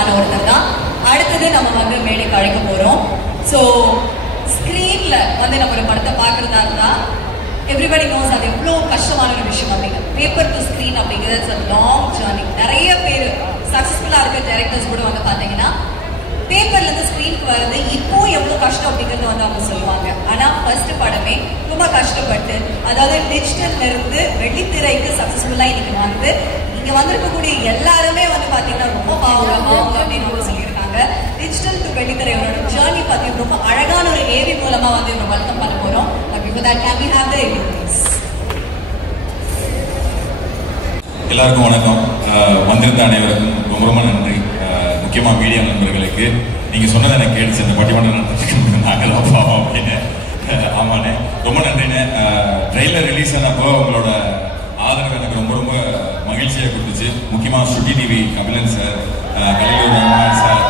பர்சனான ஒருத்தர் தான் அடுத்தது நம்ம வந்து மேடைக்கு அழைக்க போறோம். ஸோ ஸ்க்ரீன்ல வந்து நம்ம ஒரு படத்தை பார்க்கறதா இருந்தா எவ்ரிபடி நோஸ் அது எவ்வளோ கஷ்டமான ஒரு விஷயம் அப்படிங்கிறது. பேப்பர் டு ஸ்க்ரீன் அப்படிங்கிறது இட்ஸ் அ லாங் ஜர்னி. நிறைய பேர் சக்ஸஸ்ஃபுல்லாக இருக்க டைரக்டர்ஸ் கூட வந்து பார்த்தீங்கன்னா பேப்பர்ல இருந்து ஸ்க்ரீனுக்கு வர்றது இப்போ எவ்வளோ கஷ்டம் அப்படிங்கிறது வந்து அவங்க சொல்லுவாங்க. ஆனால் ஃபர்ஸ்ட் படமே ரொம்ப கஷ்டப்பட்டு, அதாவது டிஜிட்டல்ல இருந்து வெள்ளித்திரைக்கு சக்ஸஸ்ஃபுல்லாக இன்னைக்கு வந்து இங்கே வந்திருக்கக்கூடிய எல்லாருமே வந்து பார்த்தீங்கன்னா ரொம்ப பாவம் அப்படின்னு அவங்க சொல்லியிருக்காங்க. டிஜிட்டல் டு வெள்ளித்திரையோட ஜேர்னி பற்றி ரொம்ப அழகான ஒரு ஏவி மூலமாக வந்து இவங்க வெல்கம் பண்ண போகிறோம். Before that, can we have the AV please? எல்லாருக்கும் வணக்கம். வந்திருந்த அனைவருக்கும் ரொம்ப ரொம்ப நன்றி. முக்கியமாக மீடியா நண்பர்களுக்கு நீங்கள் சொன்னதை எனக்கு கேட்டுச்சு, இந்த பட்டிமன்றம் நாங்கள் தான் பாவம் அப்படின்னு. ஆமாண்ணே, ரொம்ப நன்றிண்ணே. ட்ரெய்லர் ரிலீஸ் ஆனப்போ உங்களோட ஆதரவு எனக்கு ரொம்ப ரொம்ப மகிழ்ச்சியாக கொடுத்துச்சு. முக்கியமாக ஸ்ருதி டிவி கபிலன் சார், கலைஞர் ரங்கநாத் சார்,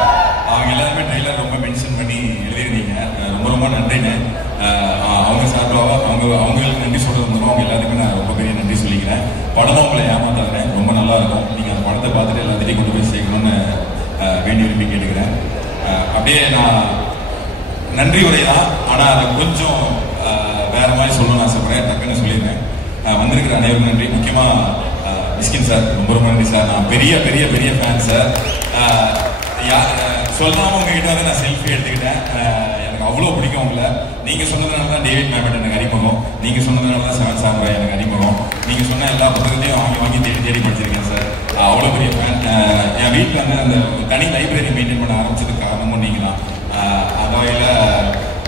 அவங்க எல்லாருமே ட்ரெய்லர் ரொம்ப மென்ஷன் பண்ணி எழுதியிருந்தீங்க. ரொம்ப ரொம்ப நன்றிண்ணே. அவங்க சார்பாக அவங்களுக்கு நன்றி சொல்றது மூலம் அவங்க எல்லாத்துக்குமே நான் ரொம்ப பெரிய நன்றி சொல்லிக்கிறேன். படமும் உங்களை ஏமாத்தாடுறேன், ரொம்ப நல்லா இருக்கும். நீங்கள் அந்த படத்தை பார்த்துட்டு எல்லாத்தையும் கொண்டு போய் சேர்க்கணும்னு வேண்டி விரும்பி கேட்டுக்கிறேன். அப்படியே நான் நன்றி உரை தான், ஆனால் அதை கொஞ்சம் வேற மாதிரி சொல்லணும்னு ஆசைப்படுறேன். டக்குன்னு சொல்லிடுறேன். வந்திருக்கிற அனைவருக்கும் நன்றி. முக்கியமாக மிஸ்கின் சார் ரொம்ப ரொம்ப நன்றி சார். நான் பெரிய பெரிய பெரிய ஃபேன் சார். சொல்லாமல் உங்ககிட்ட வந்து நான் செல்ஃபி எடுத்துக்கிட்டேன். எனக்கு அவ்வளோ பிடிக்கும் உங்களை. நீங்கள் சொன்னதுனால தான் டேவிட் மேபட் எனக்கு அறிமுகம், நீங்கள் சொன்னதுனால தான் செவன் சாம்ராய் எனக்கு அறிமுகம், நீங்கள் சொன்ன எல்லா புத்தகத்தையும் வாங்கி தேடி தேடி படிச்சிருக்கேன் சார். அவ்வளோ பெரிய ஃபேன். என் வீட்டில் வந்து அந்த தனி லைப்ரரி மெயின்டைன் பண்ண ஆரம்பிச்சதுக்கு காரணமும் நீங்கள் தான். அந்த வகையில்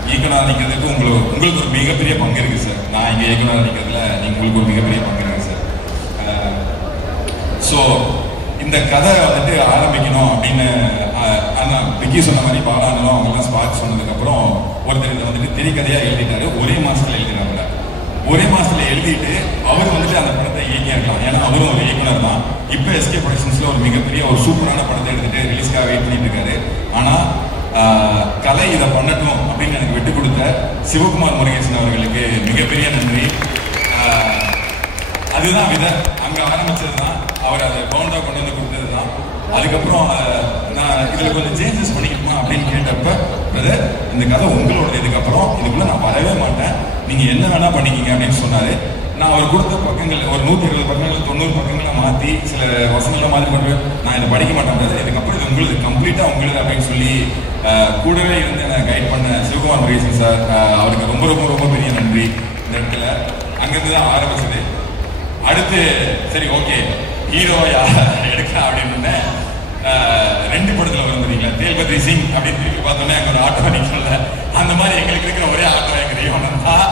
இயக்குனர் நிற்கிறதுக்கு உங்களுக்கு ஒரு மிகப்பெரிய பங்கு இருக்குது சார். நான் இங்கே இயக்குனர் நிற்கிறதுல உங்களுக்கு ஒரு மிகப்பெரிய பங்கு இருக்குது சார். ஸோ இந்த கதை வந்துட்டு ஆரம்பிக்கணும் அப்படின்னு விக்கி சொன்ன மாதிரி பாலானலும் அவங்கெல்லாம் ஸ்பார்க் சொன்னதுக்கப்புறம் ஒருத்தர் இதை வந்துட்டு திரைக்கதையாக எழுதிட்டாரு. ஒரே மாதத்தில் எழுதினாப்புல. ஒரே மாதத்தில் எழுதிட்டு அவர் வந்துட்டு அந்த படத்தை இயக்கியா இருக்கலாம். ஏன்னா அவரும் ஒரு இயக்குனர் தான். இப்போ எஸ்கே ப்ரொடக்ஷன்ஸில் ஒரு மிகப்பெரிய ஒரு சூப்பரான படத்தை எடுத்துட்டு ரிலீஸ்க்காக வெயிட் பண்ணிட்டு இருக்காரு. ஆனால் கலை இதை பண்ணட்டும் அப்படின்னு எனக்கு விட்டு கொடுத்த சிவகுமார் முருகேசன் அவர்களுக்கு மிகப்பெரிய நன்றி. அதுதான் விதை, அங்கே ஆரம்பிச்சது தான். அவர் அதை பவுண்டா கொண்டு வந்து கொடுத்தது தான். அதுக்கப்புறம் நான் இதில் கொஞ்சம் சேஞ்சஸ் பண்ணிக்கணுமா அப்படின்னு கேட்டப்ப, பிரதர் இந்த கதை உங்களோட, இதுக்கப்புறம் இதுக்குள்ள நான் வரவே மாட்டேன், நீங்கள் என்ன வேணா பண்ணிக்கிங்க அப்படின்னு சொன்னார். நான் அவர் கொடுத்த பக்கங்கள் ஒரு 120 பக்கங்கள் 90 பக்கங்களை மாற்றி சில வசனங்களை மாதிரி கொண்டு நான் இதை படிக்க மாட்டேன் பிரதர், இதுக்கப்புறம் இது உங்களுக்கு கம்ப்ளீட்டாக உங்களுக்கு அப்படின்னு சொல்லி கூடவே இருந்து என்னை கைட் பண்ண சிவகுமார் முருகேசன் சார், அவருக்கு ரொம்ப ரொம்ப ரொம்ப பெரிய நன்றி. இந்த இடத்துல அங்கேருந்து தான் ஆரம்பிச்சது. அடுத்து சரி ஓகே ஹீரோவை எடுக்கலாம் அப்படின்னு 2 படத்தில் வரும் பார்த்தீங்களா, தேல்பத்ரி சிங் அப்படின்னு திருப்பி பார்த்தோன்னே அங்கே ஒரு ஆட்டோ நிற்கல. அந்த மாதிரி எங்களுக்கு இருக்கிற ஒரே ஆட்டோ எங்கள் தெய்வம் தான்.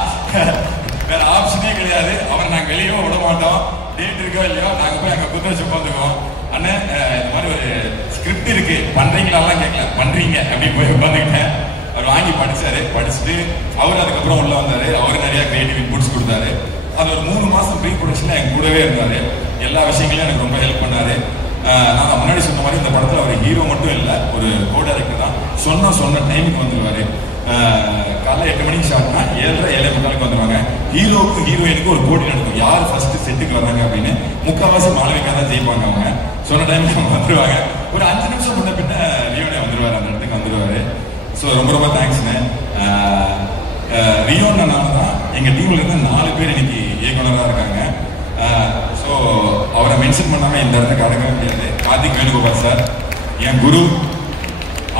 வேற ஆப்ஷனே கிடையாது. அவரை நாங்கள் வெளியே விட மாட்டோம். டேட் இருக்கோ இல்லையோ நாங்கள் போய் அங்கே குத்த வச்சு உட்காந்துக்குவோம். அண்ணன் இந்த மாதிரி ஒரு ஸ்கிரிப்ட் இருக்கு பண்றீங்களாலாம் கேட்கல, பண்றீங்க அப்படின்னு போய் உட்காந்துக்கிட்டேன். அவர் வாங்கி படிச்சுட்டு அவர் அதுக்கப்புறம் உள்ள வந்தாரு. அவர் நிறைய கிரியேட்டிவ் இன்புட்ஸ் கொடுத்தாரு. அது ஒரு 3 மாசம் ப்ரீ ப்ரொடக்ஷன்ல என் கூடவே இருந்தாரு. எல்லா விஷயங்களையும் எனக்கு ரொம்ப ஹெல்ப் பண்ணாரு. நான் முன்னாடி சொன்ன மாதிரி இந்த படத்துல அவர் ஹீரோ மட்டும் இல்லை, ஒரு கோ டைரக்டர் தான். சொன்ன டைமுக்கு வந்துருவாரு. காலைல 8 மணிக்கு ஷாப்னா 7:30 வந்துருவாங்க. ஹீரோவுக்கும் ஹீரோயினுக்கும் ஒரு போட்டி நடக்கும், யார் ஃபர்ஸ்ட் செட்டுக்கு வர்றாங்க அப்படின்னு. முக்கால்வாசி மாளவிகா தான் ஜெயிப்பாங்க. அவங்க சொன்ன டைமுக்கு அவங்க வந்துருவாங்க. ஒரு 5 நிமிஷம் முன்ன பின்ன ரியோனே வந்துருவாரு, அந்த இடத்துக்கு வந்துருவாரு. ஸோ ரொம்ப ரொம்ப தேங்க்ஸ்ண்ணே. ரியோனால தான் எங்கள் டீம்ல இருந்து 4 பேர் இன்னைக்கு இயக்குனராக இருக்காங்க. ஸோ அவரை மென்ஷன் பண்ணாமல் இந்த இடத்துக்கு அடங்கவே முடியாது. கார்த்திக் வேணுகோபால் சார் என் குரு.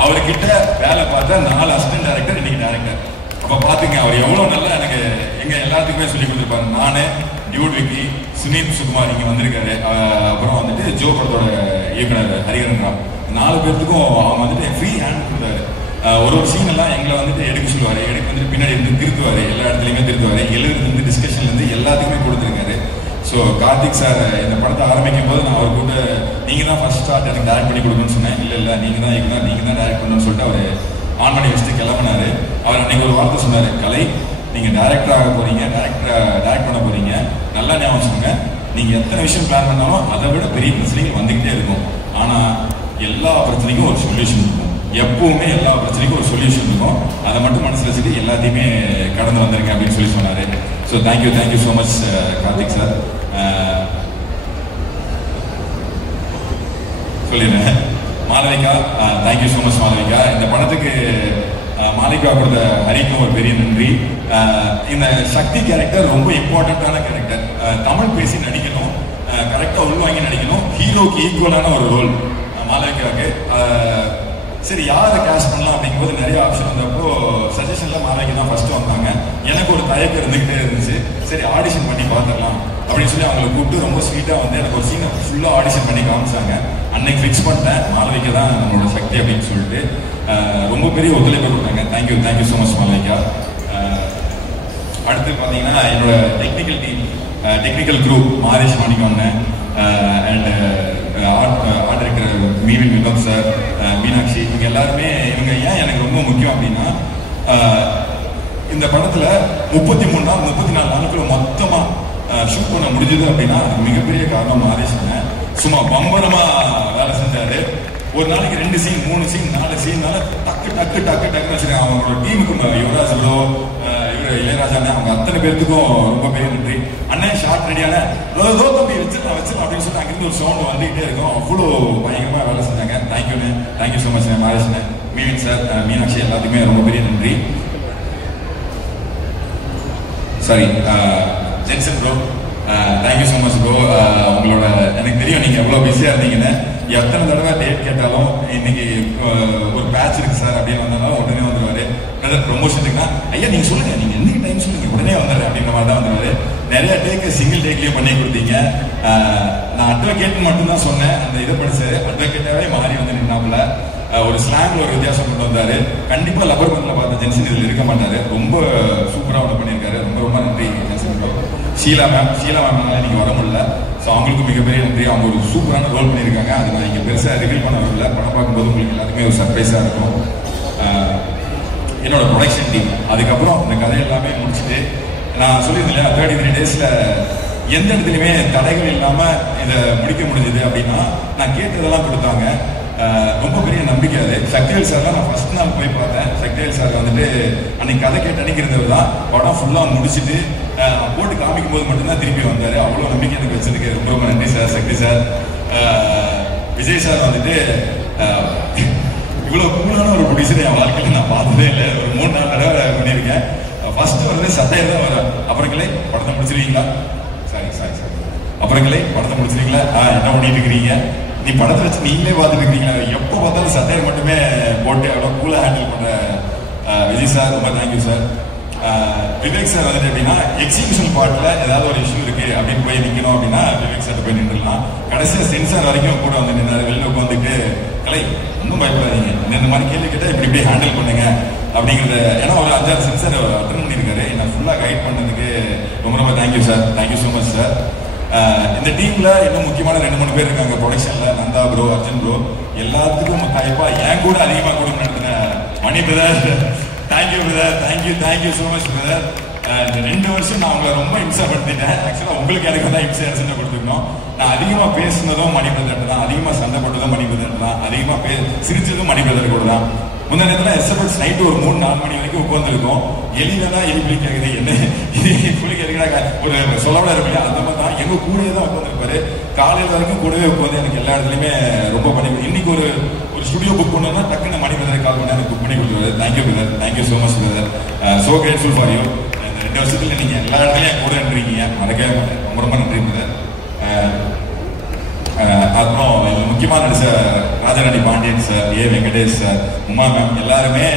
அவர்கிட்ட வேலை பார்த்தா 4 அசிஸ்டன்ட் டைரக்டர், இன்னைக்கு டைரக்டர். அப்போ பார்த்துங்க அவர் எவ்வளோ நல்லா எனக்கு எங்கள் எல்லாத்துக்குமே சொல்லி கொடுத்துருப்பாரு. நான் டியூட் விக்கி, சுனில் சுகுமார் இங்கே வந்திருக்காரு. அப்புறம் வந்துட்டு ஜோ படத்தோட இயக்குனர் ஹரிஹரன் ராவ். 4 பேர்த்துக்கும் அவங்க வந்துட்டு ஃப்ரீ ஹேண்ட் கொடுத்தாரு. ஒரு சீன் எல்லாம் எங்களை வந்துட்டு எடுக்க சொல்லுவார். எடுக்க வந்துட்டு பின்னாடி இருந்து திருத்துவார், எல்லா இடத்துலையுமே திருத்துவார். எழுதுலேருந்து டிஸ்கஷன்லேருந்து எல்லாத்துக்குமே கொடுத்துருக்காரு. ஸோ கார்த்திக் சார் இந்த படத்தை ஆரம்பிக்கும் போது நான் அவர் கூட நீங்கள் தான் ஃபர்ஸ்ட் ஸ்டார்ட் எனக்கு டேரக்ட் பண்ணி கொடுக்கணும்னு சொன்னேன். இல்லை நீங்கள் தான் இயக்குனர், நீங்கள் தான் டேரக்ட் பண்ணணும்னு சொல்லிட்டு அவர் ஆன் பண்ணி வச்சுட்டு கிளம்புனாரு. அவர் அன்னைக்கு ஒரு வார்த்தை சொன்னார், கலை நீங்கள் டேரக்டர் ஆக போறீங்க, டேரக்ட் பண்ண போறீங்க, நல்லா ஞாபகம் சொல்லுங்க. நீங்கள் எத்தனை விஷயம் பிளான் பண்ணாலும் அதை விட பெரிய பிரச்சனைகள் வந்துக்கிட்டே இருக்கும். ஆனால் எல்லா பிரச்சனைக்கும் ஒரு சொல்யூஷன் இருக்கும். எப்பவுமே எல்லா பிரச்சனைக்கும் ஒரு சொல்யூஷன் இருக்கும். அதை மட்டும் மனசில் வச்சுட்டு எல்லாத்தையுமே கடந்து வந்திருக்கேன் அப்படின்னு சொல்லி சொன்னார். So thank you so much Karthik sir. சொல்லிடுறேன் Malavika, thank you so much Malavika. இந்த படத்துக்கு மாளிகா கொடுத்த ஹரிக்கும் ஒரு பெரிய நன்றி. இந்த சக்தி கேரக்டர் ரொம்ப இம்பார்ட்டண்ட்டான கேரக்டர். தமிழ் பேசி நடிக்கணும், கரெக்டாக உள்வாங்கி நடிக்கணும். ஹீரோக்கு ஈக்குவலான ஒரு ரோல் மாளவிகாவுக்கு. சரி யாரை கேஸ்ட் பண்ணலாம் அப்படிங்கும்போது நிறைய ஆப்ஷன் வந்தப்போ சஜஷனில் மாளவிகா தான் ஃபர்ஸ்ட் வந்தாங்க. எனக்கு ஒரு தயக்கம் இருந்துகிட்டே இருந்துச்சு. சரி ஆடிஷன் பண்ணி பார்த்துடலாம் அப்படின்னு சொல்லி அவங்களை கூப்பிட்டு ரொம்ப ஸ்வீட்டாக வந்து எனக்கு ஒரு சீனை ஃபுல்லாக ஆடிஷன் பண்ணி காமிச்சாங்க. அன்னைக்கு ஃபிக்ஸ் பண்ணிட்டேன் மாளவிகா தான் நம்மளோட சக்தி அப்படின்னு சொல்லிட்டு. ரொம்ப பெரிய ஒத்துழைப்பு கொடுத்தாங்க. Thank you so much Malavika. அடுத்து பார்த்தீங்கன்னா என்னோட டெக்னிக்கல் குரூப் மாதேஷ் மாணிக்கம்னு and art director Meevin Vinoth sir, Meenakshi, இவங்க எல்லாருமே இவங்க ஏன் எனக்கு ரொம்ப முக்கியம் அப்படின்னா இந்த படத்தில் 33 நாள் 34 நாளுக்குள்ள மொத்தமாக ஷூட் பண்ண முடிஞ்சது அப்படின்னா அதுக்கு மிகப்பெரிய காரணம் மாதேஷ்ங்க. சும்மா பம்பரமா வேலை செஞ்சாரு. ஒரு நாளைக்கு 2 சீன் 3 சீன் 4 சீன்னால டக்கு வச்சிருக்காங்க. அவங்களோட டீமுக்கு யுவராஜ் ப்ரோ, இளையராஜா அவங்க அத்தனை பேருக்கும் ரொம்ப பெரிய நன்றி. அண்ணன் ஷார்ட் ரெடியான தம்பி வச்சிடலாம் அப்படின்னு சொல்லி அங்கிருந்து ஒரு சவுண்ட் வந்துகிட்டே இருக்கும். அவ்வளோ பயங்கரமா வேலை செஞ்சாங்க. தேங்க்யூ ஸோ மச் மாதேஷ்ண்ணே, மீவின் சார், மீனாட்சி, எல்லாத்துக்குமே ரொம்ப பெரிய நன்றி. Sorry Jenson bro, thank you so much bro. உங்களோட எனக்கு தெரியும் நீங்கள் எவ்வளோ பிஸியாக இருந்தீங்கன்னு. எத்தனை தடவை டேட் கேட்டாலும் இன்னைக்கு ஒரு பேட்ச் இருக்கு சார் அப்படின்னு வந்தாலும் உடனே வந்துடுவாரு. பிரதர் ப்ரொமோஷனுக்குன்னா ஐயா நீங்கள் சொல்லுங்க, நீங்கள் என்னைக்கு டைம் சொல்லுங்க உடனே வந்துடுறேன் அப்படின்ற மாதிரி தான் வந்துடுவாரு. நிறைய டேக்கு சிங்கிள் டேக்லேயே பண்ணி கொடுத்தீங்க. நான் அட்வொகேட் மட்டும்தான் சொன்னேன். அந்த இதை படிச்சாரு, அட்வொகேட்டாவே மாறி வந்து நின்னாப்புல. ஒரு ஸ்லாங்ல ஒரு வித்தியாசம் கொண்டு வந்தாரு. கண்டிப்பா லப்பர் பந்தில் பார்த்த ஜென்சன் இதில் இருக்க மாட்டாரு. ரொம்ப சூப்பராக ஒன்று பண்ணியிருக்காரு. ரொம்ப நன்றி ஜென்சன் ப்ரோ. ஷீலா மேம்னால நீங்க வர முடியல. ஸோ அவங்களுக்கு மிகப்பெரிய நன்றி. அவங்க ஒரு சூப்பரான ரோல் பண்ணியிருக்காங்க. அது நான் இங்கே பெருசாக ரிவீல் பண்ண வரல. படம் பார்க்கும்போது உங்களுக்கு எல்லாத்துக்குமே ஒரு சர்ப்ரைஸாக இருக்கும். என்னோட ப்ரொடக்ஷன் டீம் அதுக்கப்புறம் இந்த கதை எல்லாமே முடிச்சுட்டு நான் சொல்லியிருந்தேன் இல்லையா 33 டேஸில் எந்த இடத்துலையுமே தடைகள் இல்லாமல் இதை முடிக்க முடிஞ்சது அப்படின்னா நான் கேட்டதெல்லாம் கொடுத்தாங்க. ரொம்ப பெரிய நம்பிக்கை அது. சக்திவேல் சார் தான் நான் ஃபர்ஸ்ட் நாள் போய் பார்த்தேன். சக்திவேல் சார் வந்துட்டு அன்னைக்கு கதை கேட்டு அன்னைக்கு தான் படம் ஃபுல்லாக முடிச்சுட்டு போட்டு காமிக்கும் போது மட்டும்தான் திருப்பி வந்தார். அவ்வளோ நம்பிக்கை எனக்கு வச்சதுக்கு ரொம்ப நன்றி சார். சக்தி சார், விஜய் சார் வந்துட்டு இவ்வளோ கூலான ஒரு ப்ரொடியூசர் என் வாழ்க்கையில் நான் பார்த்ததே இல்லை. ஒரு 3-4 தடவை பண்ணியிருக்கேன். ஃபர்ஸ்ட் வந்து சட்டையில் தான் வரேன். அப்புறங்களே படத்தை முடிச்சிருக்கீங்களா? சாரி அப்புறங்களே படத்தை முடிச்சிருக்கீங்களா? என்ன பண்ணிட்டு இருக்கிறீங்க? நீ படத்தை வச்சு நீங்களே பார்த்துட்டு இருக்கீங்களா? எப்போ பார்த்தாலும் சட்டையை மட்டுமே போட்டு அவ்வளோ கூலாக ஹேண்டில் பண்ணுற விஜய் சார் ரொம்ப தேங்க்யூ சார். விவேக் சார் வந்துட்டு எப்படின்னா எக்ஸிபிஷன் பார்ட்டில் ஏதாவது ஒரு இஷ்யூ இருக்கு அப்படின்னு போய் நிற்கணும் அப்படின்னா விவேக் சார் போய் நின்றுலாம். கடைசியாக சென்சார் வரைக்கும் கூட வந்து நின்றாரு. வெளியில் உட்காந்துட்டு கலை ஒன்றும் பயப்படாதீங்க, இந்த மாதிரி கேள்வி கேட்டால் இப்படி ஹேண்டில் பண்ணுங்க அப்படிங்கிறத. ஏன்னா ஒரு 5-6 சென்சார் அட்டன் பண்ணியிருக்காரு. என்னை ஃபுல்லாக கைட் பண்ணதுக்கு ரொம்ப thank you sir. Thank you so much sir. இந்த டீம்ல இன்னும் முக்கியமான 2-3 பேர் இருக்காங்க ப்ரொடக்ஷன்ல. நந்தா ப்ரோ, அர்ஜுன் ப்ரோ, எல்லாத்துக்கும் கைப்பா என் கூட அதிகமாக கூட நடத்தின Mani brother, thank you brother. Thank you so much brother. இந்த 2 வருஷம் நான் உங்களை ரொம்ப இம்சப்படுத்திட்டேன். ஆக்சுவலாக உங்களுக்கு எனக்கு தான் இம்சை கொடுத்துருக்கோம். நான் அதிகமாக பேசினதும் மணி பிரதர் தான், அதிகமாக சண்டை போட்டதும் மணி பிரதர் தான், அதிகமாக சிரிச்சதும் மணி பிரதர் கூட தான். முந்த நேரத்தில் எஸ்எஃப்எஸ் நைட்டு ஒரு 3-4 மணி வரைக்கும் உட்காந்துருக்கோம். எலிதான் எலி கேட்குது, என்ன புளி கேட்குறாங்க ஒரு சொல்லவிட இருப்பீங்க. அந்த மாதிரி தான் எங்கள் கூடயே தான் உட்காந்துருப்பாரு. காலையில் வரைக்கும் கூடவே உட்காந்து எனக்கு எல்லா இடத்துலையுமே ரொம்ப பண்ணி. இன்னைக்கு ஒரு ஸ்டுடியோ புக் பண்ணோம்னா டக்குன்னு மணி பிரதரை கால் பண்ணி எனக்கு புக் பண்ணி கொடுத்துருவாரு. Thank you brother. Thank you so much brother. So grateful for you. இந்த 2 வருஷத்துல நீங்கள் எல்லா இடத்துலையும் கூட இருக்கீங்க, மறக்கவே மாட்டேன். ரொம்ப நன்றி பிரதர். அப்புறம் முக்கியமாக நடிச்ச ராஜாராணி பாண்டியன் சார், ஏ வெங்கடேஷ் சார், உமா மேம் எல்லாருமே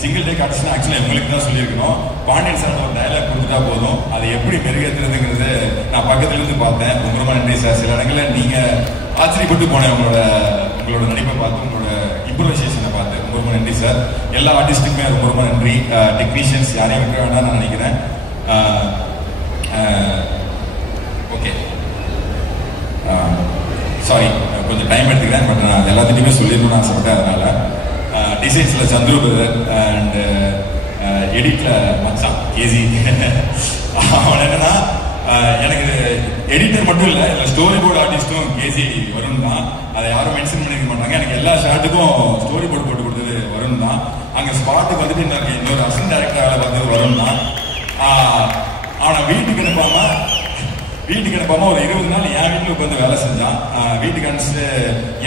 சிங்கிள் டேக் ஆர்டிஸ்ட்னா ஆக்சுவலாக உங்களுக்கு தான் சொல்லியிருக்கணும். பாண்டியன் சார் ஒரு டயலாக் கொடுத்துட்டா போதும், அதை எப்படி மெருகேற்றுறதுங்கிறது நான் பக்கத்துலேருந்து பார்த்தேன். ரொம்ப நன்றி சார். சில இடங்களில் நீங்கள் ஆச்சரியப்பட்டு போனேன் உங்களோட நடிப்பை பார்த்து, உங்களோட இம்ப்ரூவைசேஷனை பார்த்து. ரொம்ப நன்றி சார். எல்லா ஆர்டிஸ்ட்டுக்குமே ரொம்ப நன்றி. டெக்னீஷியன்ஸ் யாரையும் விட்டுற வேண்டாம் நான் நினைக்கிறேன். ஓகே, சாரி கொஞ்சம் டைம் எடுத்துக்கிறேன். பட் நான் எல்லாத்துட்டையுமே சொல்லிடணும்னு ஆசைப்பட்டேன். அதனால டிசைன்ஸில் சந்துரு பிரதர் அண்ட் எடிட்டில் மச்சான் கேஜி. அவன் என்னன்னா எனக்கு எடிட்டர் மட்டும் இல்லை, இல்லை ஸ்டோரி போர்டு ஆர்டிஸ்ட்டும் கேஜி வருண் தான். அதை யாரும் மென்ஷன் பண்ணிக்க மாட்டாங்க. எனக்கு எல்லா ஷாட்டுக்கும் ஸ்டோரி போர்டு போட்டு கொடுத்தது வருண் தான். அங்கே ஸ்பாட்டுக்கு வந்துட்டு எனக்கு இன்னொரு அசிஸ்டன்ட் டைரக்டர் வேலை பார்த்தது வருண் தான். அவனை வீட்டுக்கு அனுப்பாம வீட்டுக்கு அனுப்பாம ஒரு 20 நாள் என் வீட்டில் உட்காந்து வேலை செஞ்சான். வீட்டுக்கு அனுப்பிச்சு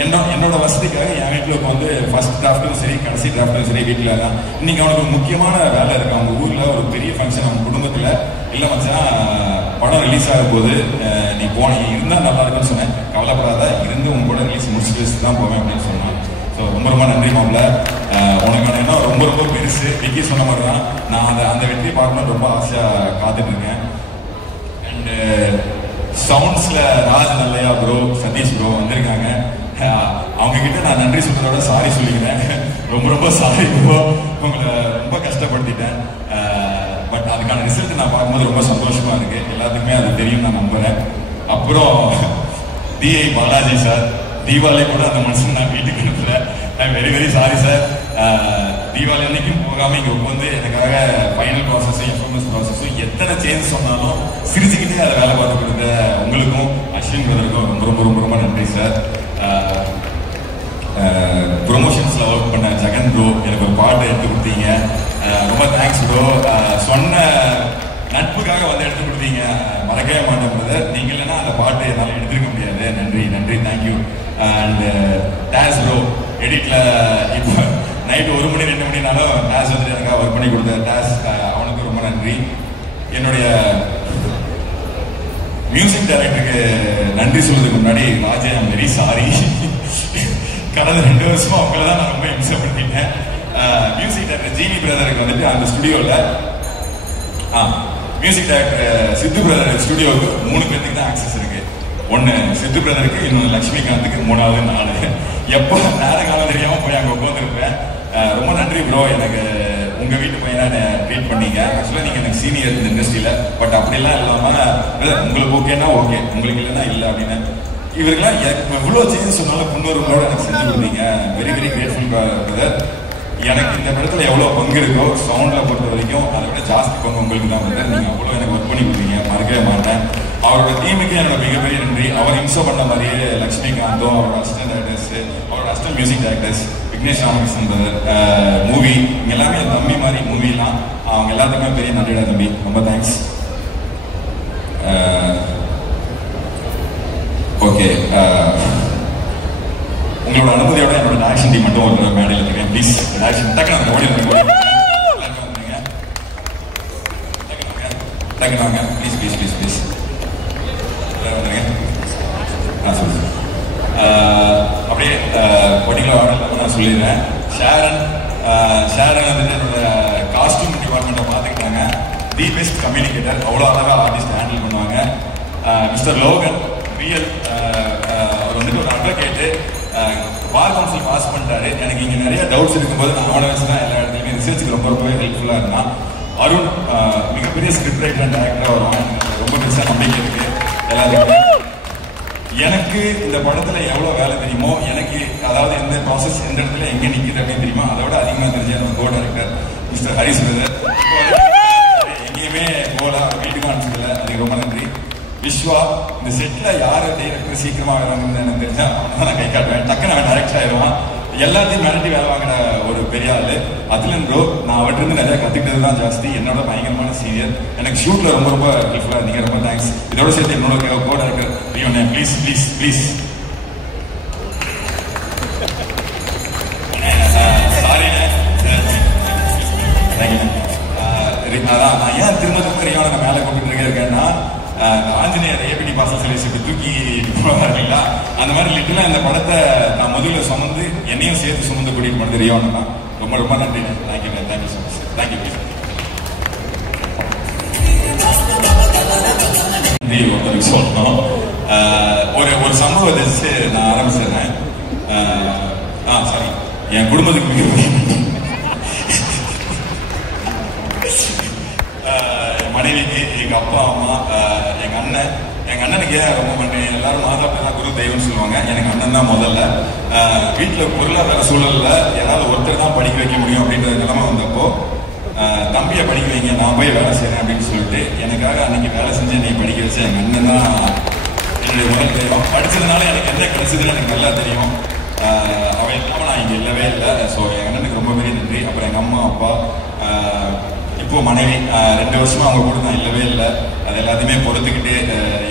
என்னோட வசதிக்காக என் வீட்டில் உட்காந்து ஃபர்ஸ்ட் டிராஃப்டும் சரி கடைசி டிராஃப்டும் சரி வீட்டில் தான். இன்னைக்கு அவனுக்கு ஒரு முக்கியமான வேலை இருக்கு. அவங்க ஊர்ல ஒரு பெரிய ஃபங்க்ஷன் அவங்க குடும்பத்துல. இல்ல மச்சான் படம் ரிலீஸ் ஆக போது நீ இருந்தா நல்லா இருக்குன்னு சொன்னேன். கவலைப்படாத, இருந்து உங்க கூட ரிலீஸ் முடிச்சுட்டு தான் போவேன் அப்படின்னு சொன்னான். ஸோ ரொம்ப ரொம்ப நன்றி மாப்பிள்ள. உனக்கான என்ன ரொம்ப ரொம்ப பெருசு. விக்கி சொன்ன மாதிரி தான் நான் அந்த வெற்றியை பார்க்கணும்னு ரொம்ப ஆசையா காத்துட்டு இருக்கேன். அண்ட் சவுண்ட்ஸ்ல ராஜ் நல்லையா ப்ரோ, சதீஷ் ப்ரோ வந்திருக்காங்க. அவங்க கிட்ட நான் நன்றி சொல்றதோட சாரி சொல்லிக்கிறேன். ரொம்ப ரொம்ப சாரி ப்ரோ, உங்களை ரொம்ப கஷ்டப்படுத்திட்டேன். பட் அதுக்கான ரிசல்ட் நான் பார்க்கும்போது ரொம்ப சந்தோஷமா இருக்கு. எல்லாத்துக்குமே அது தெரியும் நான் நம்புறேன். அப்புறம் டிஐ பாலாஜி சார், தீபாவளி கூட அந்த மனுஷன் நான் வீட்டுக்கு அனுப்பல. I very very sorry sir. Deepavali அன்னைக்கும் போகாம இங்க உட்காந்து எனக்காக ஃபைனல் ப்ராசஸும் எஃப்எம்எஸ் ப்ராசஸும் எத்தனை சேஞ்ச் சொன்னாலும் சிரிச்சுக்கிட்டே அதை வேலை பார்த்து கொடுத்த உங்களுக்கும் அஸ்வின் பிரதருக்கும் ரொம்ப ரொம்ப ரொம்ப ரொம்ப நன்றி சார். ப்ரொமோஷன்ஸ்ல ஒர்க் பண்ண ஜெகன் ப்ரோ எனக்கு ஒரு பாட்டு எடுத்து கொடுத்தீங்க. ரொம்ப தேங்க்ஸ் ப்ரோ. சொன்ன நட்புக்காக வந்து எடுத்து கொடுத்தீங்க, மறக்கவே மாட்டேன் பிரதர். நீங்க இல்லைன்னா அந்த பாட்டு என்னால் எடுத்துருக்க முடியாது. நன்றி நன்றி, தேங்க்யூ. அண்ட் டேஸ் ப்ரோ எடிட்ல இப்போ நைட் 1 மணி 2 மணினாலும் டேஸ் வந்து எனக்காக ஒர்க் பண்ணி கொடுத்த டேஸ், அவனுக்கு ரொம்ப நன்றி. என்னுடைய மியூசிக் டைரக்டருக்கு நன்றி சொல்றதுக்கு முன்னாடி ராஜே ஐம் வெரி சாரி. கடந்த 2 வருஷமா அவங்கள தான் நான் ரொம்ப இம்சப்படுத்திட்டேன். மியூசிக் டைரக்டர் ஜிவி பிரதருக்கு வந்துட்டு அந்த ஸ்டுடியோல மியூசிக் டைரக்டர் சித்து பிரதர் ஸ்டுடியோவுக்கு 3 பேருக்கு தான் ஆக்சஸ் இருக்கு. ஒன்னு சித்து பிரதருக்கு, இன்னொன்று லட்சுமிகாந்துக்கு, 3வது நானு. எப்போ நேர காலம் தெரியாம போய் அங்க உட்காந்துருப்பேன். ரொம்ப நன்றி ப்ரோ, எனக்கு உங்க வீட்டு பையனா ட்ரீட் பண்ணீங்க. ஆக்சுவலா நீங்க எனக்கு சீனியர் இந்த இண்டஸ்ட்ரியில, பட் அப்படிலாம் இல்லாம உங்களுக்கு ஓகேன்னா ஓகே, உங்களுக்கு இல்லைன்னா இல்லை அப்படின்னு. இவருக்கெல்லாம் எவ்வளவு சேஞ்ச் சொன்னாலும் புன்னூறுகளோட எனக்கு செஞ்சு கொடுத்தீங்க. Very very grateful brother. எனக்கு இந்த படத்துல எவ்வளவு பங்கு இருக்கோ சவுண்ட்ல பொறுத்த வரைக்கும் அதை விட ஜாஸ்தி பங்கு உங்களுக்கு தான் வந்து. நீங்க அவ்வளவு எனக்கு ஒர்க் பண்ணி கொடுத்தீங்க, மறக்கவே மாட்டேன். அவரோட டீமுக்கு என்னோட மிகப்பெரிய நன்றி. அவர் இம்சோ பண்ண மாதிரியே லட்சுமிகாந்தும் அவரோட அசிஸ்டன்ட் டைரக்டர்ஸ், அவரோட assistant music directors Vignesh Ramakrishnan brother, movie எல்லாமே என் தம்பி மாதிரி மூவிலாம். அவங்க எல்லாத்துக்குமே பெரிய நன்றிடா தம்பி, ரொம்ப தேங்க்ஸ். ஓகே, உங்களோட அனுமதியோட என்னோட டைரக்ஷன் டீம் மட்டும் ஒரு மேடையில் இருக்கேன். ப்ளீஸ் டைரக்ஷன் டக்குனு ஓடி டக்குனாங்க. ப்ளீஸ் ப்ளீஸ் ப்ளீஸ் ப்ளீஸ் வந்துருங்க. சொல்லுங்க. அப்படியே பர்டிகுலர் ஆர்டர் நான் சொல்லிடுறேன். ஷேரன் வந்துட்டு என்னோட காஸ்டியூம் டிபார்ட்மெண்ட்டை பார்த்துக்கிட்டாங்க. தி பெஸ்ட் கம்யூனிகேட்டர், அவ்வளோ அழகாக ஆர்டிஸ்ட் ஹேண்டில் பண்ணுவாங்க. மிஸ்டர் லோகன் ரியல், அவர் வந்துட்டு ஒரு அட்வொகேட்டு, பார் கவுன்சில் பாஸ் பண்ணிட்டாரு. எனக்கு இங்கே நிறைய டவுட்ஸ் இருக்கும்போது நான் அவனை வச்சு தான் எல்லா இடத்துலையுமே ரிசர்ச்சுக்கு ரொம்ப ரொம்பவே ஹெல்ப்ஃபுல்லாக இருந்தான். அருண் மிகப்பெரிய ஸ்கிரிப்ட் ரைட்டர் அண்ட் டைரக்டராக வருவான். ரொம்ப பெருசாக நம்பிக்கை இருக்கு எல்லாத்துக்கும். எனக்கு இந்த படத்துல எவ்வளவு வேலை தெரியுமோ, எனக்கு அதாவது எந்த ப்ராசஸ் எந்த இடத்துல எங்க நிக்குது அப்படின்னு தெரியுமா, அதோட அதிகமாக தெரிஞ்ச co director mister Harris brother. எங்கேயுமே போல வீட்டுக்கு அனுப்பிச்சதில்லை, அதுக்கு ரொம்ப நன்றி. விஸ்வா, இந்த செட்ல யாரு டைரக்டர் சீக்கிரமா வராங்கன்னு எனக்கு தெரிஞ்சா அவன் நான் கை காட்டுவேன். டக்குன்னு அவன் டைரக்டர் ஆயிடுவான். எல்லாத்தையும் மிரட்டி வேலை வாங்கின ஒரு பெரிய ஆளு அதுலன் ப்ரோ. நான் அவர்கிட்ட நிறைய கத்துக்கிட்டது தான் ஜாஸ்தி. என்னோட பயங்கரமான சீனியர், எனக்கு ஷூட்ல ரொம்ப ரொம்ப ஹெல்ப்ஃபுல்லா இருந்தீங்க, ரொம்ப தேங்க்ஸ். இதோட சேர்த்து என்னோட கோ டைரக்டர் ரியோனே, ப்ளீஸ் ப்ளீஸ் ப்ளீஸ். சாரிண்ணே, அதான் நான் ஏன் திரும்ப திரும்ப ரியோனை மேலே கூப்பிட்டு இருக்கேன்னா, ஆஞ்சநேயர் ஏபிடி பாசல் சர்வீஸ் தூக்கி போறாருங்களா, அந்த மாதிரி லிட்டரலா இந்த படத்தை நான் முதல்ல சுமந்து என்னையும் சேர்த்து சுமந்து கூட்டிட்டு போனது ரியோன்னு தான். ரொம்ப ரொம்ப நன்றி. Thank you thank you so much. Thank you. சொல்லணும் ஒரு சம்பவத்தை வச்சு நான் ஆரம்பிச்சிடுறேன். சாரி, என் குடும்பத்துக்கு மனைவிக்கு, எங்க அப்பா அம்மா, எங்க அண்ணனுக்கு ஏன் ரொம்ப பண்ணேன். எல்லாரும் மாதா பிதா குரு தெய்வம்னு சொல்லுவாங்க. எனக்கு அண்ணன் தான் முதல்ல. வீட்டுல பொருளாதார சூழல்ல யாராவது ஒருத்தர் தான் படிக்க வைக்க முடியும் அப்படின்ற நிலைமை வந்தப்போ, தம்பியை படிக்க வைங்க, நான் போய் வேலை செய்யறேன் அப்படின்னு சொல்லிட்டு எனக்காக அன்னைக்கு வேலை செஞ்சு என்னை படிக்க வச்ச எங்க அண்ணன் தான் என்னுடைய முதல் தெய்வம். படிச்சதுனால எனக்கு என்ன கிடைச்சதுன்னு எனக்கு நல்லா தெரியும். அவன் இல்லாம நான் இங்க இல்லவே இல்லை. ஸோ எங்க அண்ணனுக்கு ரொம்ப பெரிய நன்றி. அப்புறம் எங்க அம்மா அப்பா, இப்போ மனைவி 2 வருஷமா அவங்க கூட நான் இல்லவே இல்லை. அது எல்லாத்தையுமே பொறுத்துக்கிட்டு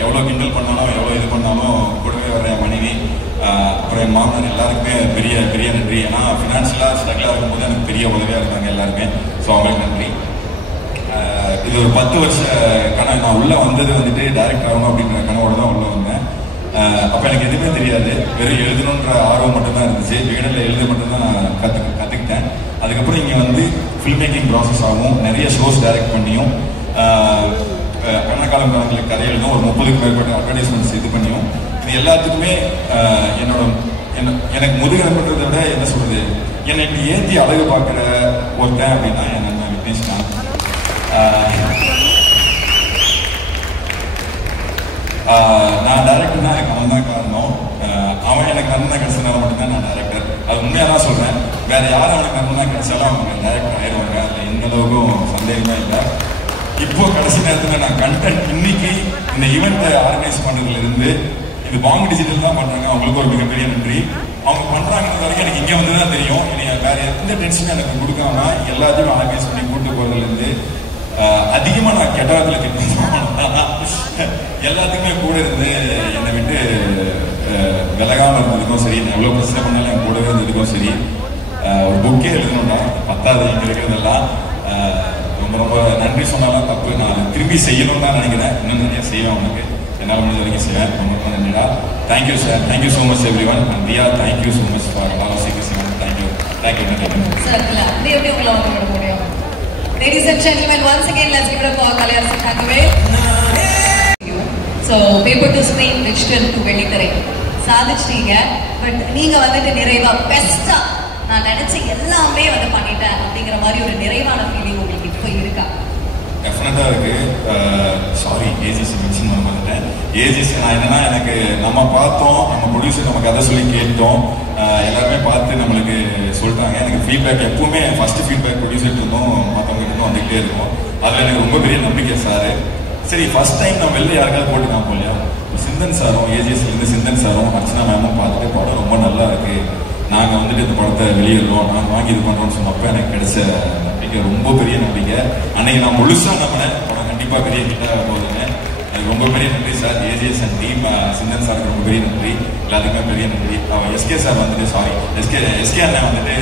எவ்வளோ கிண்டல் பண்ணாலும் எவ்வளோ இது பண்ணாலும் கூடவே வர என் மனைவி அப்புறம் என் மாமனார் எல்லாருக்குமே பெரிய பெரிய நன்றி. ஏன்னா ஃபினான்ஷியலாக ஸ்ட்ரகிளாக இருக்கும்போது எனக்கு பெரிய உதவியாக இருந்தாங்க எல்லாருமே. ஸோ அவங்களுக்கு நன்றி. இது ஒரு 10 வருஷ கனவு. நான் உள்ளே வந்தது வந்துட்டு டைரக்டர் ஆகணும் அப்படின்ற கனவோடு தான் உள்ளே வந்தேன். அப்போ எனக்கு எதுவுமே தெரியாது, வெறும் எழுதணுன்ற ஆர்வம் மட்டும்தான் இருந்துச்சு. விகடனில் எழுத மட்டும்தான் நான் கற்றுக்கிட்டேன். அதுக்கப்புறம் இங்கே வந்து ஃபில்ம் மேக்கிங் ப்ராசஸ் ஆகும், நிறைய ஷோஸ் டைரக்ட் பண்ணியும் கண்ணக்காலம் கதை எழுதும், ஒரு 30க்கும் மேற்பட்ட அட்வர்டைஸ்மெண்ட்ஸ் இது பண்ணியும் இது எல்லாத்துக்குமே எனக்கு முதுகெலும்புன்றதை விட என்ன சொல்றது, என்னை இப்படி ஏற்றி அழகு பார்க்குற ஒருத்தன் அப்படின்னா என் நண்பன் விக்னேஷ் தான். நான் டைரக்டர்னா எனக்கு அவன் தான் காரணம். அவன் எனக்கு நன்மை கிடைச்சனால மட்டும்தான் நான் டைரக்டர். அது உண்மையாக தான் சொல்கிறேன். வேற யாரும் அவனுக்கு நன்மை கிடைச்சாலும் அவங்க டைரக்டர் ஆயிடுவாங்க, அதில் எந்த அளவுக்கும் சந்தேகமே இல்லை. இப்போ கடைசி நேரத்தில் நான் கண்டென்ட் இன்னைக்கு இந்த ஈவெண்ட்டை ஆர்கனைஸ் பண்ணதுலேருந்து இது பாங்கு டிஜிட்டல் தான் பண்ணுறாங்க, அவங்களுக்கு ஒரு மிகப்பெரிய நன்றி. அவங்க பண்ணுறாங்கன்னு வரைக்கும் எனக்கு இங்கே வந்து தான் தெரியும். இனி வேற எந்த டென்ஷனும் எனக்கு கொடுக்காம எல்லாத்தையும் ஆர்கனைஸ் பண்ணி கூட்டு போகிறதுலேருந்து அதிகமாக நான் கெட்டவத்தில் எல்லாத்துக்குமே கூட இருந்து என்னை விட்டு விலகாமல் இருந்ததுக்கும் சரி, எவ்வளோ பிரச்சனை பண்ணாலும் என் கூடவே இருந்ததுக்கும் சரி. ஒரு புக்கே எழுதணும்னா 10வது இங்கே இருக்கிறதெல்லாம் ரொம்ப ரொம்ப நன்றி சொன்னாலும் தப்பு. நான் திரும்பி செய்யணும்னு தான் நினைக்கிறேன். இன்னும் நிறைய செய்வேன், அவனுக்கு என்னால் முடிஞ்ச வரைக்கும் செய்வேன். ரொம்ப ரொம்ப நன்றிடா. Thank you sir, thank you so much everyone. And Riya, thank you so much for all of you. Thank you thank you. Ladies and gentlemen, once again, let's give it up for Kalyasan Thangave. So, paper to screen, digital to வெள்ளித்திரை சாதிச்சிட்டீங்க. But நீங்க வந்துட்டு நிறைவா பெஸ்டா நான் நினைச்ச எல்லாமே வந்து பண்ணிட்டேன் அப்படிங்கிற மாதிரி ஒரு நிறைவான ஃபீலிங் உங்களுக்கு இப்போ இருக்கா? டெஃபினட்டாக இருக்கு. சாரி, ஏஜிசி மென்ஷன் பண்ண மாட்டேன். ஏஜிசி நான் என்னன்னா, எனக்கு நம்ம பார்த்தோம், நம்ம ப்ரொடியூசர் நம்ம கதை சொல்லி கேட்டோம், எல்லாருமே பார்த்து நம்மளுக்கு சொல்லிட்டாங்க. எனக்கு ஃபீட்பேக் எப்பவுமே ஃபர்ஸ்ட் ஃபீட்பேக் ப்ரொடியூசர் இருந்தோம், மற்றவங்க இருந்தும் வந்துகிட்டே இருக்கும். அதில் எனக்கு ரொம்ப பெரிய நம்பிக்கை சார். சரி, ஃபர்ஸ்ட் டைம் நம்ம வெளில யாருக்காவது போட்டு காப்போம் இல்லையா, சிந்தன் சாரும் ஏஜிஎஸ்லேருந்து சிந்தன் சாரும் அர்ச்சனா மேமும் பார்த்துட்டு படம் ரொம்ப நல்லா இருக்கு, நாங்கள் வந்துட்டு இந்த படத்தை வெளியிடுறோம், நாங்கள் வாங்கி இது பண்ணுறோம்னு சொன்னப்போ எனக்கு கிடைச்ச நம்பிக்கை ரொம்ப பெரிய நம்பிக்கை. அன்னைக்கு நான் முழுசாக நம்பினேன் படம் கண்டிப்பாக பெரிய ஹிட்டாக போகுதுங்க. அது ரொம்ப பெரிய நன்றி sir. AGS and team, Chinthan சாருக்கு ரொம்ப பெரிய நன்றி, எல்லாத்துக்குமே பெரிய நன்றி. எஸ்கே சார் வந்துட்டு எஸ்கே அண்ணன் வந்துட்டு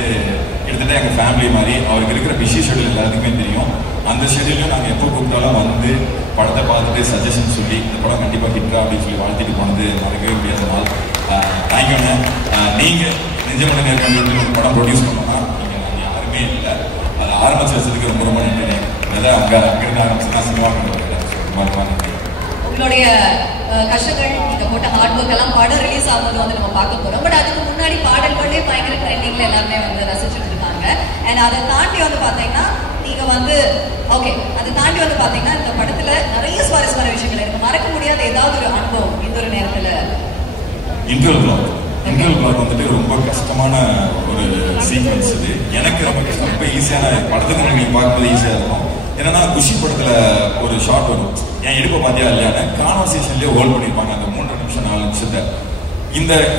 கிட்டத்தட்ட எங்கள் ஃபேமிலி மாதிரி. அவருக்கு இருக்கிற பிஸி ஷெடியூல் எல்லாத்துக்குமே தெரியும். அந்த ஷெடியூலையும் நாங்கள் எப்போ கூப்பிட்டாலும் வந்து படத்தை பார்த்துட்டு சஜஷன் சொல்லி இந்த படம் கண்டிப்பாக ஹிட்டா அப்படின்னு சொல்லி வாழ்த்திட்டு போனது மறக்கவே முடியாத நாள். தேங்க்யூண்ணே. நீங்கள் நெஞ்சமலை நேர்காணல் படம் ப்ரொடியூஸ் பண்ணோம்னா நீங்கள் நாங்கள் யாருமே இல்லை. அதை ஆரம்பிச்சு வச்சதுக்கு ரொம்ப ரொம்ப நன்றி. அதான் அங்கிருந்து ஆரம்பிச்சுன்னா சினிமா ரொம்ப ரொம்ப நன்றி. உங்களுடைய கஷ்டங்கள், நீங்க போட்ட ஹார்ட் ஒர்க் எல்லாம் படம் ரிலீஸ் ஆகும்போது வந்து நம்ம பார்க்க போறோம். பட் அதுக்கு முன்னாடி பாடல்களே பயங்கர ட்ரெண்டிங்ல எல்லாருமே வந்து ரசிச்சுட்டு இருக்காங்க. அண்ட் அதை தாண்டி வந்து பாத்தீங்கன்னா நீங்க வந்து அதை தாண்டி வந்து பாத்தீங்கன்னா இந்த படத்துல நிறைய சுவாரஸ்யமான விஷயங்கள் இருக்கு. மறக்க முடியாத ஏதாவது ஒரு அனுபவம் இந்த ஒரு நேரத்துல? இன்டர்வல் பிளாக் வந்துட்டு ரொம்ப கஷ்டமான ஒரு சீக்வன்ஸ். இது எனக்கு ரொம்ப கஷ்டம். ரொம்ப ஈஸியான படத்துக்கு நீங்க பார்க்கும்போது ஈஸியா இருக்கும். என்னன்னா, குஷி படத்துல ஒரு ஷார்ட் வரும், என் எடுப்பை பார்த்தியா இல்லையான கான்வர்சேஷன்லேயே ஹோல்ட் பண்ணியிருப்பாங்க அந்த 3 நிமிஷம் 4 நிமிஷத்தை.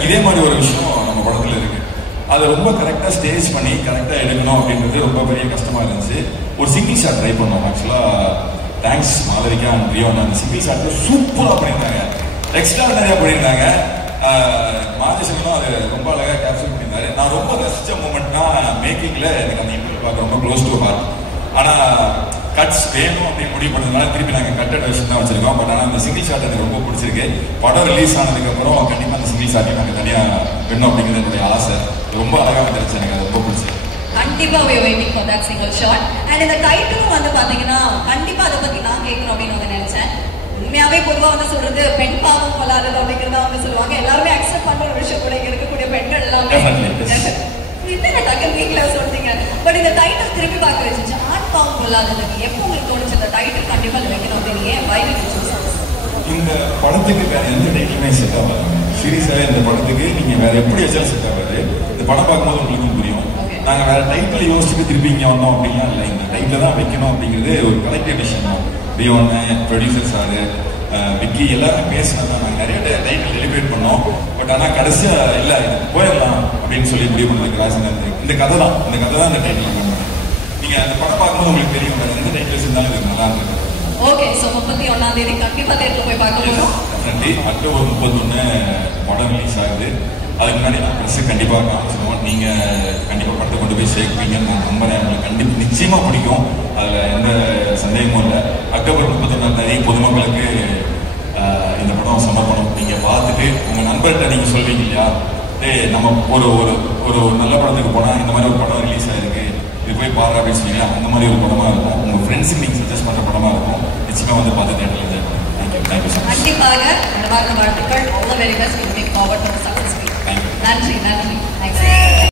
இதே மாதிரி ஒரு விஷயம் நம்ம படத்துல இருக்கு. அதை ரொம்ப கரெக்டாக ஸ்டேஜ் பண்ணி கரெக்டாக எடுக்கணும் அப்படின்றது ரொம்ப பெரிய கஷ்டமா இருந்துச்சு. ஒரு சிங்கிள் ஷாட் ட்ரை பண்ணோம். ஆக்சுவலாக தேங்க்ஸ் மாளவிகா அண்ட் ரியோ. அந்த சிங்கிள் ஷாட் சூப்பராக பண்ணியிருந்தாங்க, எக்ஸ்ட்ரா நிறையா பண்ணியிருந்தாங்க. மாதேசனும் அது ரொம்ப அழகாக கேப்சர் பண்ணியிருந்தாரு. நான் ரொம்ப ரசித்த மூமெண்ட்னா மேக்கிங்கில் எனக்கு அந்த இன்டர்வியூ பார்க்க ரொம்ப க்ளோஸ் டு ஹார்ட். ஆனால் கட்ஸ் வேணும் அப்படின்னு முடிவு பண்ணதுனால திருப்பி நாங்கள் கட்டட் வெர்ஷன் தான் வச்சிருக்கோம். பட் ஆனால் அந்த சிங்கிள் ஷாட் எனக்கு ரொம்ப பிடிச்சிருக்கு. படம் ரிலீஸ் ஆனதுக்கப்புறம் கண்டிப்பாக அந்த சிங்கிள் ஷாட்டையும் நாங்கள் தனியாக வேணும் அப்படிங்கிறது என்னுடைய ஆசை. ரொம்ப அழகாக வந்துருச்சு, எனக்கு அது ரொம்ப பிடிச்சிருக்கு. கண்டிப்பா we are waiting for that single shot. and இந்த டைட்டிலும் வந்து பாத்தீங்கன்னா கண்டிப்பா அதை பத்தி நான் கேட்கணும் அப்படின்னு வந்து நினைச்சேன். உண்மையாவே பொதுவா வந்து சொல்றது பெண் பாவம் கொள்ளாதது அப்படிங்கிறத அவங்க சொல்லுவாங்க. எல்லாருமே அக்செப்ட் பண்ற ஒரு விஷயம் கூட இருக்கக்கூடிய பெண்கள் எல்லாமே என்ன டக்குன்னு நீங்களே சொல்றீங்க. பட் இந்த டைட்டில் திருப்பி பார்க்க வச்சுச்சு, ஆண் பாவம் கொள்ளாதது. எப்போ உங்களுக்கு தோணுச்சு இந்த டைட்டில் கண்டிப்பா வைக்கணும் அப்படின்னு? ஏன் இந்த படத்துக்கு வேற எந்த டைட்டிலுமே செட் ஆகாது. சீரியஸாக இந்த படத்துக்கு நீங்க வேற எப்படி வச்சாலும் செட் ஆகாது. இந்த படம் பார்க்கும்போது உங்களுக்கு புரியும். நாங்கள் வேற டைட்டில் யோசிச்சுட்டு திருப்பி இங்கே வந்தோம் அப்படின்னா இல்லை, இந்த டைட்டில் தான் வைக்கணும் அப்படிங்கிறது ஒரு கலெக்டிவ் விஷயம் தான். ரியோன்னு, ப்ரொடியூசர் சாரு, விக்கி எல்லாருமே பேசினதான். நாங்கள் நிறைய டைட்டில் டெலிபரேட் பண்ணோம். பட் ஆனால் கடைசியாக இல்லை, இது போயிடலாம் அப்படின்னு சொல்லி முடிவு பண்ணதுக்கு ராசினா இந்த கதை தான் இந்த டைட்டில். நீங்கள் அந்த படம் பார்க்கும்போது உங்களுக்கு தெரியும், வேறு எந்த டைட்டில்ஸ் இருந்தாலும் இது நல்லா இருந்தது. ஓகே, ஸோ 31ஆம் தேதி கண்டிப்பா தேட்டர்ல போய் பார்க்க போறோம். அக்டோபர் 31 படம் ரிலீஸ் ஆகுது. அதுக்கு முன்னாடி நான் ப்ரெஸ் கண்டிப்பாக காமிச்சிடுவோம். நீங்கள் கண்டிப்பாக படத்தை கொண்டு போய் சேர்ப்பீங்கன்னு நான் நம்புறேன். உங்களுக்கு கண்டிப்பாக நிச்சயமாக பிடிக்கும், அதில் எந்த சந்தேகமும் இல்லை. அக்டோபர் 31ஆம் தேதி பொதுமக்களுக்கு இந்த படம் சமர்ப்பணம். நீங்கள் பார்த்துட்டு உங்கள் நண்பர்கிட்ட நீங்கள் சொல்வீங்க இல்லையா, நம்ம ஒரு ஒரு ஒரு நல்ல படத்துக்கு போனால் இந்த மாதிரி ஒரு படம் ரிலீஸ் ஆகிருக்கு, இது போய் பாரு அப்படின்னு சொன்னீங்கன்னா அந்த மாதிரி ஒரு படமாக இருக்கும். உங்கள் ஃப்ரெண்ட்ஸுக்கு நீங்கள் சஜஸ்ட் பண்ணுற படமாக இருக்கும். நிச்சயமாக வந்து பார்த்து தேட்டரில் என்ஜாய் பண்ணுங்க. Thank you so much. கண்டிப்பாக வாழ்த்துக்கள். All the very best. We look forward to the success. நன்றி.